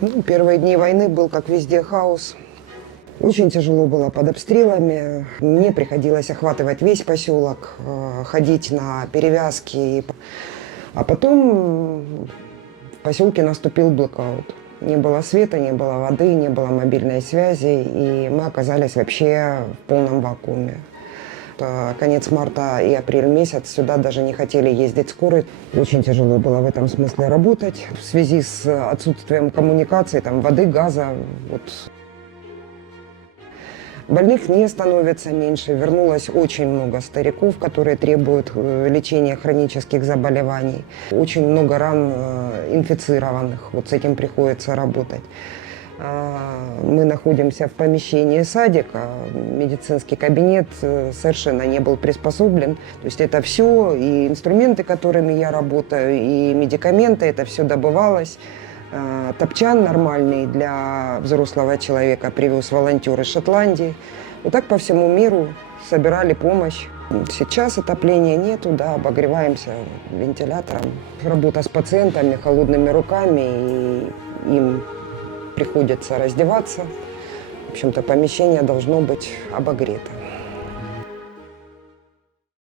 Ну, первые дни войны был, как везде, хаос. Очень тяжело было под обстрелами. Мне приходилось охватывать весь поселок, э, ходить на перевязки. А потом в поселке наступил блокаут. Не было света, не было воды, не было мобильной связи, и мы оказались вообще в полном вакууме. Это Конец марта и апрель месяц сюда даже не хотели ездить скорые. Очень тяжело было в этом смысле работать в связи с отсутствием коммуникации, там, воды, газа. Вот. Больных не становится меньше. Вернулось очень много стариков, которые требуют э, лечения хронических заболеваний. Очень много ран э, инфицированных. Вот с этим приходится работать. А, Мы находимся в помещении садика. Медицинский кабинет э, совершенно не был приспособлен. То есть это все, и инструменты, которыми я работаю, и медикаменты, это все добывалось. А, Топчан нормальный для взрослого человека привез волонтер из Шотландии. Вот так по всему миру собирали помощь. Сейчас отопления нету, да, обогреваемся вентилятором. Работа с пациентами холодными руками, и им приходится раздеваться. В общем-то, помещение должно быть обогрето.